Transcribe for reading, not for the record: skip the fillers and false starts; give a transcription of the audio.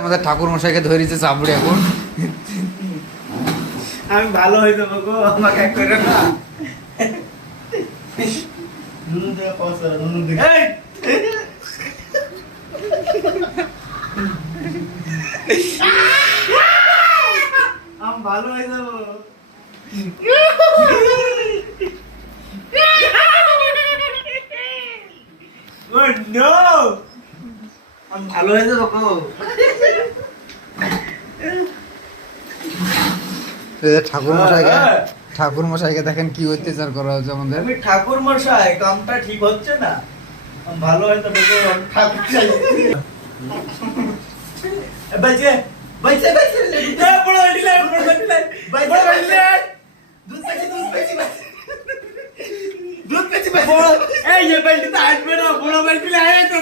আমাদের ঠাকুর মশাইকে ধরেছে চাপড়ি এখন। আমি ভালো হয়ে যাবো গো, আমাকে এক করে না। আমি ভালো হয়ে যাবো। Oh no! আমি ভালো হয়ে যাবো গো। ঠাকুর মশাইকে দেখেন কি অত্যাচার করা হচ্ছে আমাদের। আমি ঠাকুর মশাই, কামটা ঠিক হচ্ছে না। আমি ভালো হয়ে যাবো গো, আমি ঠাকুর চাই। বাইছে বাইছে বাইছে বড় ডিলে বাইছে বাইছে দুধ পেছি দুধ পেছি এই ये बेल्ट तो आज में ना बड़ा बेल्ट ले आया तो